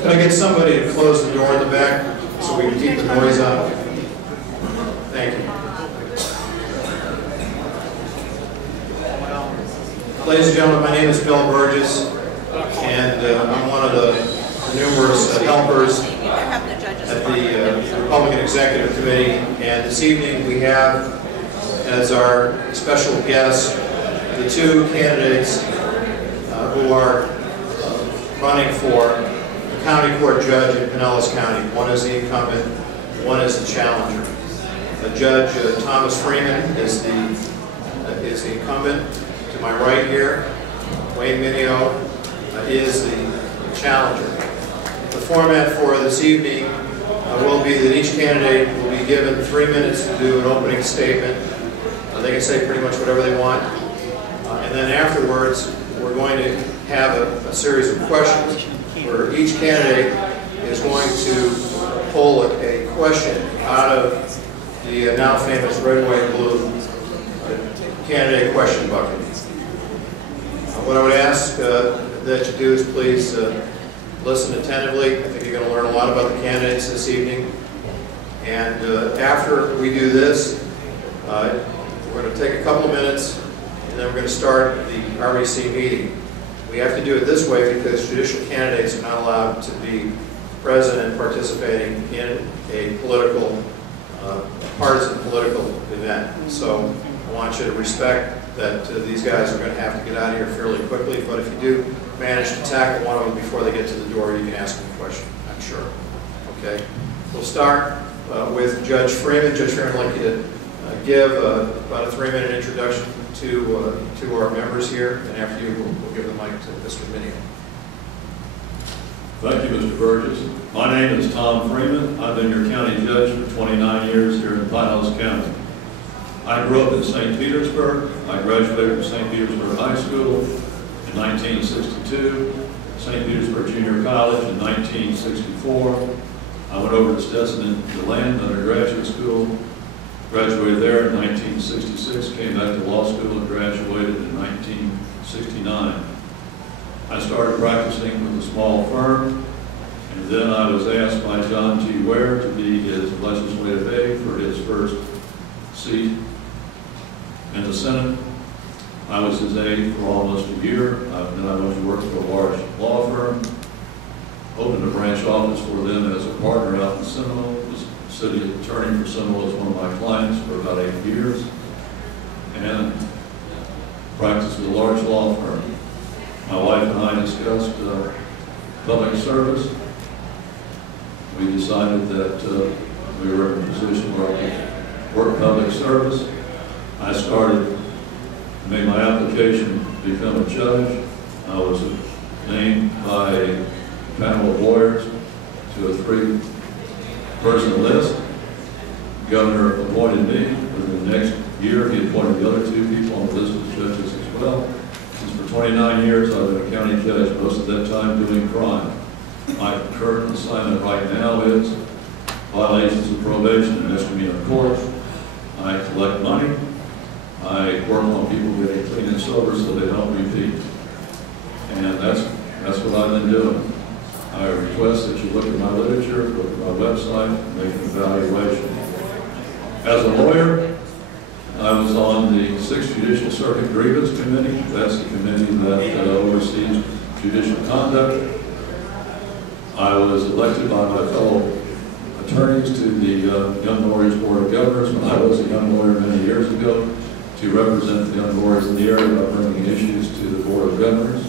Can I get somebody to close the door at the back so we can keep the noise out? Thank you. Ladies and gentlemen, my name is Bill Burgess, and I'm one of the numerous helpers at the Republican Executive Committee. And this evening we have as our special guest the two candidates who are running for county court judge in Pinellas County. One is the incumbent, one is the challenger. Judge Thomas Freeman is the incumbent. To my right here, Wayne Mineo is the challenger. The format for this evening will be that each candidate will be given 3 minutes to do an opening statement. They can say pretty much whatever they want. And then afterwards, we're going to have a series of questions where each candidate is going to pull a question out of the now famous red, white, and blue candidate question bucket. What I would ask that you do is please listen attentively. I think you're going to learn a lot about the candidates this evening. And after we do this, we're going to take a couple of minutes, and then we're going to start the REC meeting. We have to do it this way because judicial candidates are not allowed to be present and participating in a political, partisan political event. So I want you to respect that these guys are going to have to get out of here fairly quickly, but if you do manage to tackle one of them before they get to the door, you can ask them a question, I'm sure. Okay? We'll start with Judge Freeman. Judge Freeman, I'd like you to give about a 3-minute introduction to our members here, and after you, we'll give the mic to Mr. Mineo. Thank you, Mr. Burgess. My name is Tom Freeman. I've been your county judge for 29 years here in Pinellas County. I grew up in St. Petersburg. I graduated from St. Petersburg High School in 1962, St. Petersburg Junior College in 1964. I went over to Stetson, DeLand undergraduate school, graduated there in 1966, came back to law school and graduated in 1969. I started practicing with a small firm, and then I was asked by John G. Ware to be his legislative aide for his first seat in the Senate. I was his aide for almost a year. Then I went to work for a large law firm, opened a branch office for them as a partner out in Seminole. Was city attorney for Seminole as one of my clients for about 8 years, and practiced with a large law firm. My wife and I discussed public service. We decided that we were in a position where I could work public service. I made my application to become a judge. I was named by a panel of lawyers to a 3-person list. The governor appointed me. Within the next year, he appointed the other 2 people on the list as judges as well. Since for 29 years, I've been a county judge, most of that time doing crime. My current assignment right now is violations of probation and misdemeanor court. I collect money. I work on people getting clean and sober so they don't repeat. And that's what I've been doing. I request that you look at my literature, look at my website, make an evaluation. As a lawyer, I was on the 6th Judicial Circuit Grievance Committee. That's the committee that oversees judicial conduct. I was elected by my fellow attorneys to the Young Lawyers Board of Governors when I was a young lawyer many years ago to represent the young lawyers in the area by bringing issues to the Board of Governors.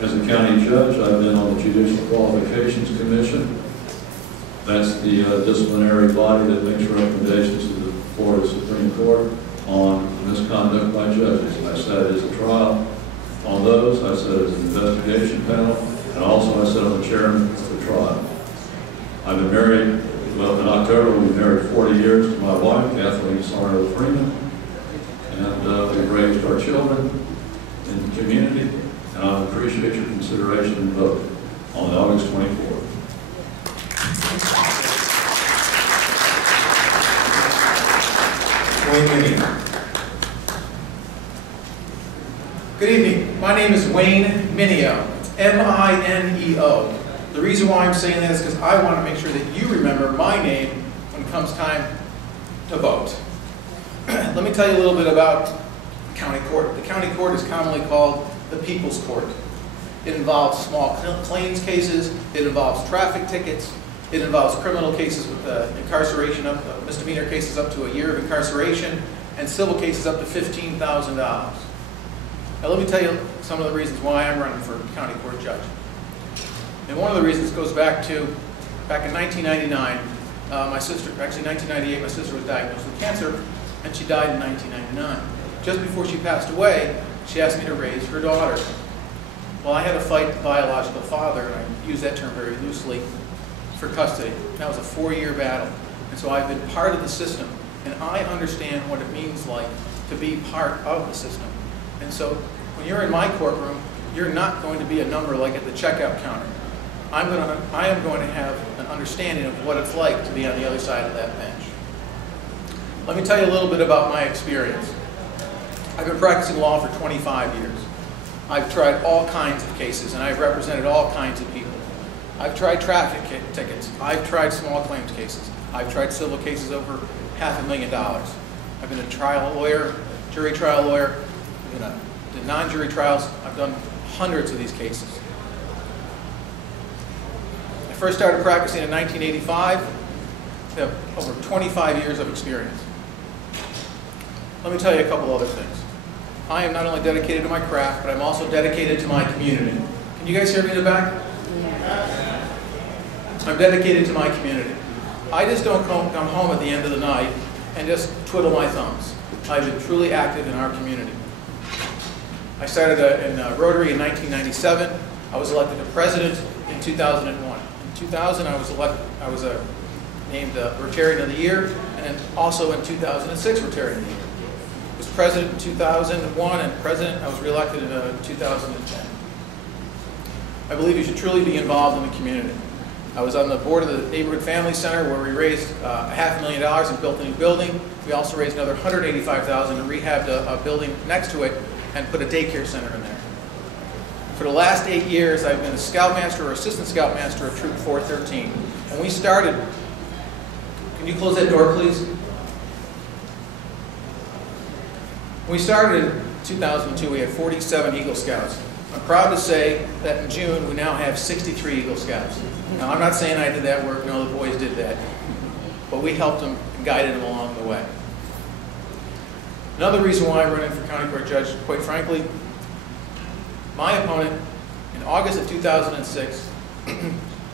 As a county judge, I've been on the Judicial Qualifications Commission. That's the disciplinary body that makes recommendations to the Florida Supreme Court on misconduct by judges. I sat as a trial on those. I sat as an investigation panel, and also I sat on the chairman of the trial. I've been married, well, in October we'll be married 40 years to my wife, Kathleen Sarno Freeman, and we've raised our children in the community, and I appreciate your consideration and vote on August 24th. Wayne Mineo. Good evening. My name is Wayne Mineo, M-I-N-E-O. The reason why I'm saying that is because I want to make sure that you remember my name when it comes time to vote. Let me tell you a little bit about the county court. The county court is commonly called the People's Court. It involves small claims cases, it involves traffic tickets, it involves criminal cases with incarceration, misdemeanor cases up to a year of incarceration, and civil cases up to $15,000. Now let me tell you some of the reasons why I'm running for county court judge. And one of the reasons goes back in 1999, my sister, actually 1998, my sister was diagnosed with cancer, and she died in 1999. Just before she passed away, she asked me to raise her daughter. Well, I had to fight the biological father, and I use that term very loosely, for custody. That was a 4-year battle. And so I've been part of the system, and I understand what it means like to be part of the system. And so when you're in my courtroom, you're not going to be a number like at the checkout counter. I am going to have an understanding of what it's like to be on the other side of that bench. Let me tell you a little bit about my experience. I've been practicing law for 25 years. I've tried all kinds of cases, and I've represented all kinds of people. I've tried traffic tickets. I've tried small claims cases. I've tried civil cases over $500,000. I've been a trial lawyer, jury trial lawyer. I've been non-jury trials. I've done hundreds of these cases. I first started practicing in 1985. I have over 25 years of experience. Let me tell you a couple other things. I am not only dedicated to my craft, but I'm also dedicated to my community. Can you guys hear me in the back? Yeah. I'm dedicated to my community. I just don't come home at the end of the night and just twiddle my thumbs. I've been truly active in our community. I started in Rotary in 1997. I was elected to president in 2001. In 2000, I was named Rotarian of the Year, and then also in 2006, Rotarian of the Year. I was president in 2001, and president, I was reelected in 2010. I believe you should truly be involved in the community. I was on the board of the Neighborhood Family Center where we raised $500,000 and built a new building. We also raised another $185,000 and rehabbed a building next to it and put a daycare center in there. For the last 8 years, I've been a scoutmaster or assistant scoutmaster of Troop 413. When we started, can you close that door, please? When we started in 2002, we had 47 Eagle Scouts. I'm proud to say that in June, we now have 63 Eagle Scouts. Now, I'm not saying I did that work. No, the boys did that. But we helped them and guided them along the way. Another reason why I'm running for county court judge, quite frankly, my opponent in August of 2006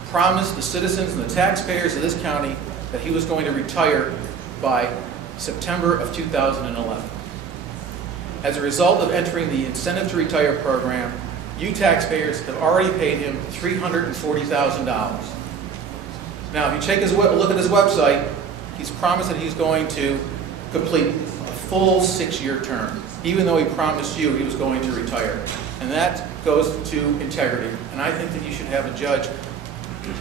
promised the citizens and the taxpayers of this county that he was going to retire by September of 2011. As a result of entering the Incentive to Retire program, you taxpayers have already paid him $340,000. Now, if you take a look at his website, he's promised that he's going to complete a full 6-year term, even though he promised you he was going to retire. And that goes to integrity. And I think that you should have a judge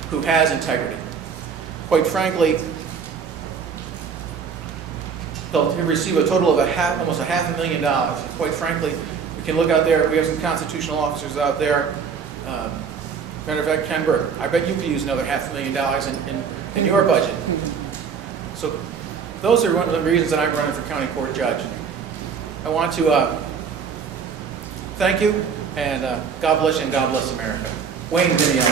who has integrity. Quite frankly, he'll receive a total of almost $500,000. Quite frankly, we can look out there. We have some constitutional officers out there. Matter of fact, Ken Burke, I bet you could use another $500,000 in your budget. So those are one of the reasons that I'm running for county court judge. I want to thank you, and God bless you, and God bless America. Wayne Mineo,